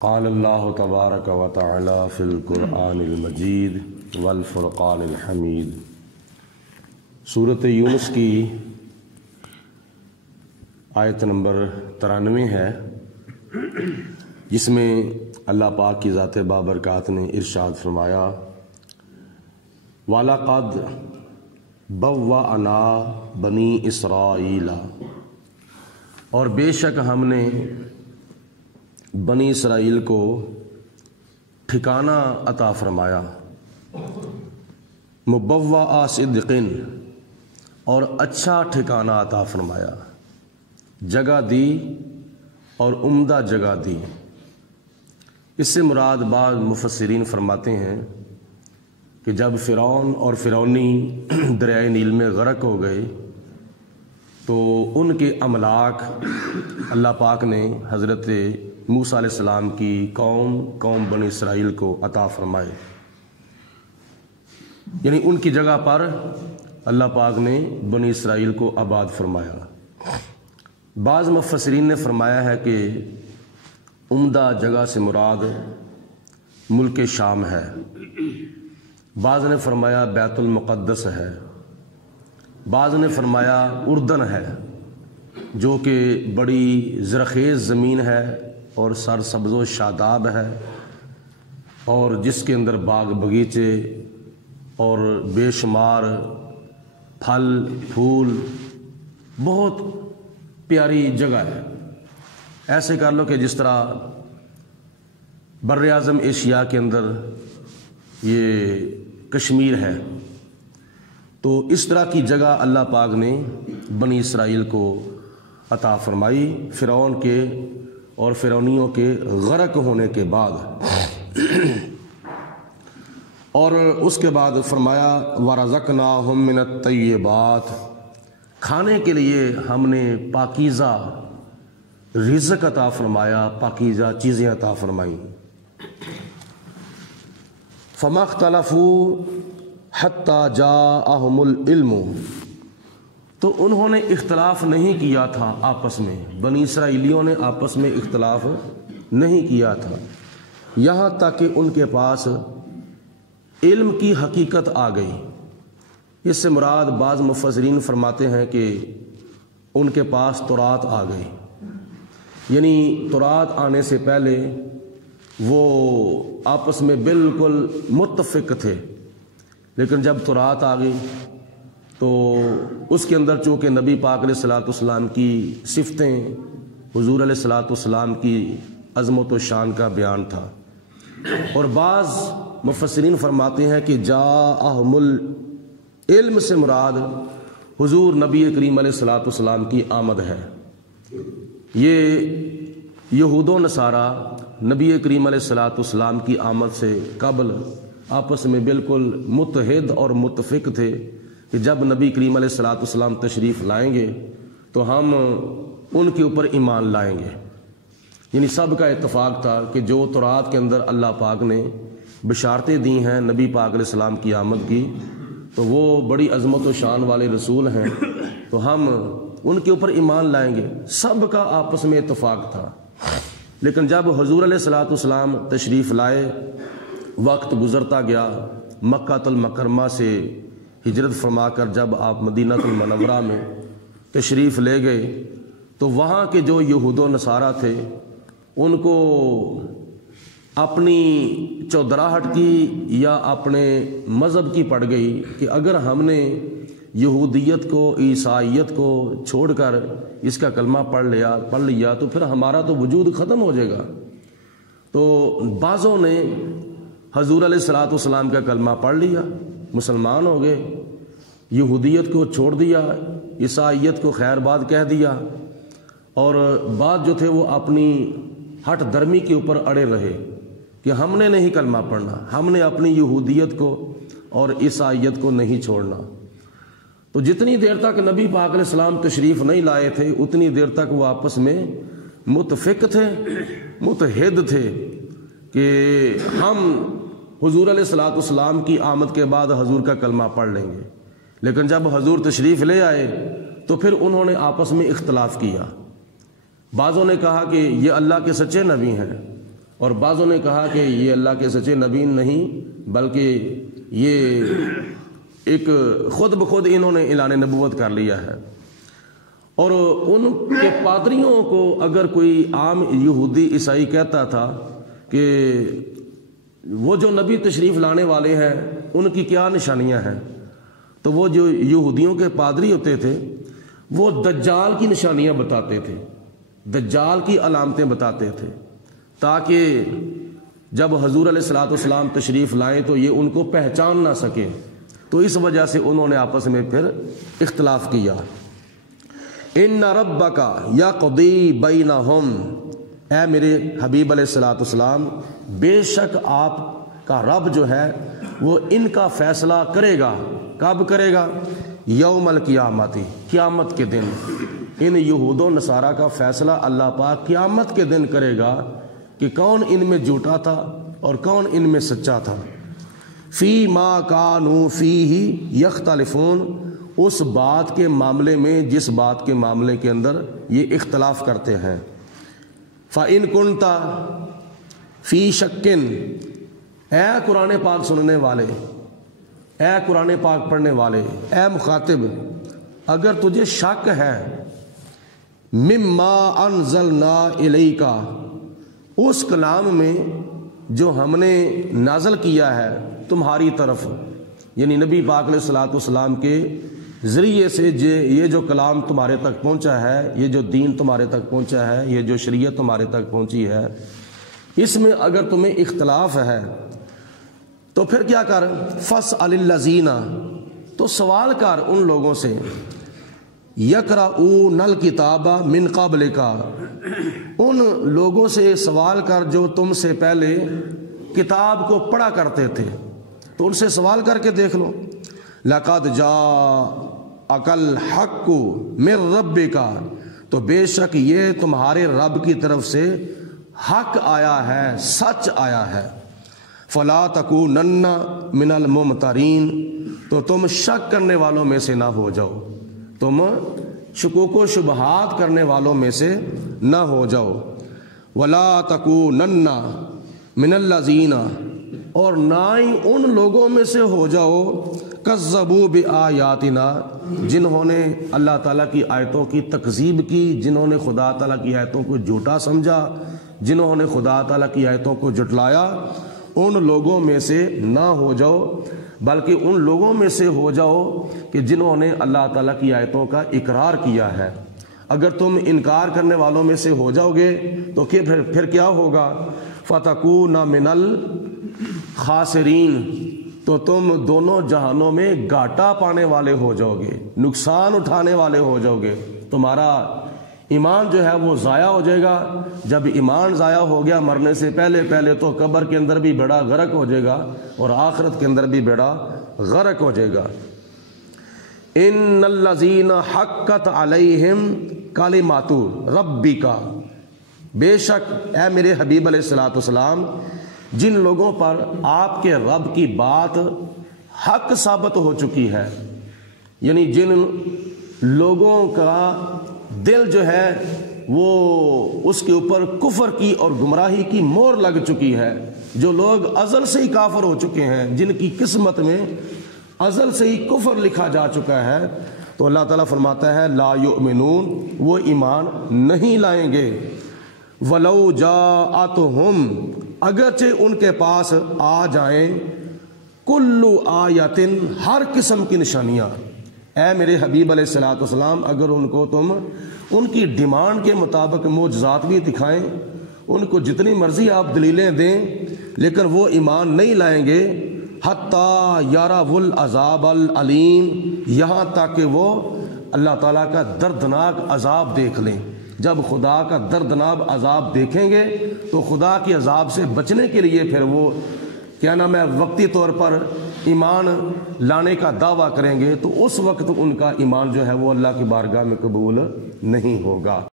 قال اللہ تبارک و تعالی فی القرآن المجید والفرقان الحمید۔ سورۃ یونس کی آیت نمبر 93 ہے، جس میں اللہ پاک کی ذات بابرکات نے ارشاد فرمایا وَلَقَدْ بَوَّأْنَا بَنِي إِسْرَائِيلَ، اور بے شک ہم نے بنی اسرائیل کو ٹھکانہ عطا فرمایا، مبوّأ صدق، اور اچھا ٹھکانہ عطا فرمایا، جگہ دی اور عمدہ جگہ دی۔ اس سے مراد بعض مفسرین فرماتے ہیں کہ جب فرعون اور فرعونی دریائے نیل میں غرق ہو گئے تو ان کے املاک اللہ پاک نے حضرت موسیٰ علیہ السلام کی قوم بنی اسرائیل کو عطا فرمائے، یعنی ان کی جگہ پر اللہ پاک نے بنی اسرائیل کو آباد فرمایا۔ بعض مفسرین نے فرمایا ہے کہ عمدہ جگہ سے مراد ملک شام ہے، بعض نے فرمایا بیت المقدس ہے، بعض نے فرمایا اردن ہے، جو کہ بڑی زرخیز زمین ہے اور سرسبز و شاداب ہے، اور جس کے اندر باغ باغیچے اور بے شمار پھل پھول، بہت پیاری جگہ ہے۔ ایسے کر لو کہ جس طرح بر اعظم ایشیا کے اندر یہ کشمیر ہے، تو اس طرح کی جگہ اللہ پاک نے بنی اسرائیل کو عطا فرمائی فرعون کے اور فرعونیوں کے غرق ہونے کے بعد۔ اور اس کے بعد فرمایا وَرَزَقْنَاهُم مِّنَ الطَّيِّبَاتِ، کھانے کے لیے ہم نے پاکیزہ رزق عطا فرمایا، پاکیزہ چیزیں عطا فرمائیں۔ فَمَا اخْتَلَفُوا حَتَّى جَاءَهُمُ الْعِلْمُ، تو انہوں نے اختلاف نہیں کیا تھا آپس میں، بنی اسرائیلیوں نے آپس میں اختلاف نہیں کیا تھا، یہاں تک کہ ان کے پاس علم کی حقیقت آ گئی۔ اس سے مراد بعض مفسرین فرماتے ہیں کہ ان کے پاس تورات آ گئی، یعنی تورات آنے سے پہلے وہ آپس میں بالکل متفق تھے، لیکن جب تورات آ گئی تو اس کے اندر چونکہ نبی پاک علیہ الصلوۃ والسلام کی صفتیں، حضور علیہ الصلوۃ والسلام کی عظمت و شان کا بیان تھا۔ اور بعض مفسرین فرماتے ہیں کہ جاءہم العلم سے مراد حضور نبی کریم علیہ الصلوۃ والسلام کی آمد ہے۔ یہ یہود و نصارہ نبی کریم علیہ الصلوۃ والسلام کی آمد سے قبل آپس میں بالکل متحد اور متفق تھے کہ جب نبی کریم علیہ الصلوۃ والسلام تشریف لائیں گے تو ہم ان کے اوپر ایمان لائیں گے، یعنی سب کا اتفاق تھا کہ جو تورات کے اندر اللہ پاک نے بشارتیں دی ہیں نبی پاک علیہ السلام کی آمد کی، تو وہ بڑی عظمت و شان والے رسول ہیں، تو ہم ان کے اوپر ایمان لائیں گے، سب کا آپس میں اتفاق تھا۔ لیکن جب حضور علیہ الصلوۃ والسلام تشریف لائے، وقت گزرتا گیا، مکہ المکرمہ سے ہجرت فرما کر جب آپ مدینہ المنورہ میں تشریف لے گئے تو وہاں کے جو یہود و نصارہ تھے ان کو اپنی چودراہٹ کی یا اپنے مذہب کی پڑ گئی کہ اگر ہم نے یہودیت کو، عیسائیت کو چھوڑ کر اس کا کلمہ پڑھ لیا تو پھر ہمارا تو وجود ختم ہو جائے گا۔ تو بعضوں نے حضور علیہ الصلوۃ والسلام کا کلمہ پڑھ لیا، مسلمان ہو گئے، یہودیت کو چھوڑ دیا، عیسائیت کو خیر باد کہہ دیا، اور بعض جو تھے وہ اپنی ہٹ درمی کے اوپر اڑے رہے کہ ہم نے نہیں کلمہ پڑھنا، ہم نے اپنی یہودیت کو اور عیسائیت کو نہیں چھوڑنا۔ تو جتنی دیر تک نبی پاک علیہ السلام تشریف نہیں لائے تھے اتنی دیر تک وہ آپس میں متفق تھے، متحد تھے کہ ہم حضور علیہ الصلوۃ والسلام کی آمد کے بعد حضور کا کلمہ پڑھ لیں گے۔ لیکن جب حضور تشریف لے آئے تو پھر انہوں نے آپس میں اختلاف کیا، بعضوں نے کہا کہ یہ اللہ کے سچے نبی ہیں، اور بعضوں نے کہا کہ یہ اللہ کے سچے نبی نہیں بلکہ یہ ایک خود بخود انہوں نے اعلان نبوت کر لیا ہے۔ اور ان کے پادریوں کو اگر کوئی عام یہودی عیسائی کہتا تھا کہ وہ جو نبی تشریف لانے والے ہیں ان کی کیا نشانیاں ہیں، تو وہ جو یہودیوں کے پادری ہوتے تھے وہ دجال کی نشانیاں بتاتے تھے، دجال کی علامتیں بتاتے تھے، تاکہ جب حضور علیہ الصلوۃ والسلام تشریف لائیں تو یہ ان کو پہچان نہ سکے۔ تو اس وجہ سے انہوں نے آپس میں پھر اختلاف کیا۔ ان ربک یقضی بینہم، اے میرے حبیب علیہ الصلوۃ والسلام بے شک آپ کا رب جو ہے وہ ان کا فیصلہ کرے گا۔ کب کرے گا؟ یوم القیامت، قیامت کے دن۔ ان یہود و نصارہ کا فیصلہ اللہ پاک قیامت کے دن کرے گا کہ کون ان میں جھوٹا تھا اور کون ان میں سچا تھا۔ فی ما کانوا فیہ یختلفون، اس بات کے معاملے میں جس بات کے معاملے کے اندر یہ اختلاف کرتے ہیں۔ فَإِن كُنْتَ فِي شَكٍ، اے قرآن پاک سننے والے، اے قرآن پاک پڑھنے والے، اے مخاطب، اگر تجھے شک ہے مما انزلنا الیک، اس کلام میں جو ہم نے نازل کیا ہے تمہاری طرف، یعنی نبی پاک علیہ الصلوۃ والسلام کے ذریعے سے یہ جو کلام تمہارے تک پہنچا ہے، یہ جو دین تمہارے تک پہنچا ہے، یہ جو شریعت تمہارے تک پہنچی ہے، اس میں اگر تمہیں اختلاف ہے تو پھر کیا کر، فاسأل الذین، تو سوال کر ان لوگوں سے، یقرؤون الکتاب من قبلک، ان لوگوں سے سوال کر جو تم سے پہلے کتاب کو پڑھا کرتے تھے، تو ان سے سوال کر کے دیکھ لو۔ لقد جاءک الحق من ربک، تو بے شک یہ تمہارے رب کی طرف سے حق آیا ہے، سچ آیا ہے۔ فلا تکونن من الممترین، تو تم شک کرنے والوں میں سے نہ ہو جاؤ، تم شکوک و شبہات کرنے والوں میں سے نہ ہو جاؤ۔ ولا تکونن من الذین، اور نہ ہی ان لوگوں میں سے ہو جاؤ کذبوا بآیاتنا، جنہوں نے اللہ تعالیٰ کی آیتوں کی تکذیب کی، جنہوں نے خدا تعالیٰ کی آیتوں کو جھوٹا سمجھا، جنہوں نے خدا تعالیٰ کی آیتوں کو جھٹلایا، ان لوگوں میں سے نہ ہو جاؤ، بلکہ ان لوگوں میں سے ہو جاؤ کہ جنہوں نے اللہ تعالیٰ کی آیتوں کا اقرار کیا ہے۔ اگر تم انکار کرنے والوں میں سے ہو جاؤ گے تو پھر کیا ہوگا؟ فتکون من الخاسرین، تو تم دونوں جہانوں میں گھاٹا پانے والے ہو جاؤ گے، نقصان اٹھانے والے ہو جاؤ گے، تمہارا ایمان جو ہے وہ ضائع ہو جائے گا۔ جب ایمان ضائع ہو گیا مرنے سے پہلے تو قبر کے اندر بھی بیڑا غرق ہو جائے گا اور آخرت کے اندر بھی بیڑا غرق ہو جائے گا۔ ان الذین حقت علیہم کلمات ربک، بے شک اے میرے حبیب علیہ الصلوۃ والسلام جن لوگوں پر آپ کے رب کی بات حق ثابت ہو چکی ہے، یعنی جن لوگوں کا دل جو ہے وہ اس کے اوپر کفر کی اور گمراہی کی مور لگ چکی ہے، جو لوگ ازل سے ہی کافر ہو چکے ہیں، جن کی قسمت میں ازل سے ہی کفر لکھا جا چکا ہے، تو اللہ تعالیٰ فرماتا ہے لا یؤمنون، وہ ایمان نہیں لائیں گے۔ ولو جاءتہم، اگرچہ ان کے پاس آ جائیں کل آیۃ، ہر قسم کی نشانیاں، اے میرے حبیب علیہ الصلوۃ والسلام اگر ان کو تم ان کی ڈیمانڈ کے مطابق معجزات بھی دکھائیں، ان کو جتنی مرضی آپ دلیلیں دیں، لیکن وہ ایمان نہیں لائیں گے، حتیٰ یروا العذاب العلیم، یہاں تک کہ وہ اللہ تعالیٰ کا دردناک عذاب دیکھ لیں۔ جب خدا کا دردناک عذاب دیکھیں گے تو خدا کے عذاب سے بچنے کے لیے پھر وہ کیا نام ہے وقتی طور پر ایمان لانے کا دعویٰ کریں گے، تو اس وقت ان کا ایمان جو ہے وہ اللہ کی بارگاہ میں قبول نہیں ہوگا۔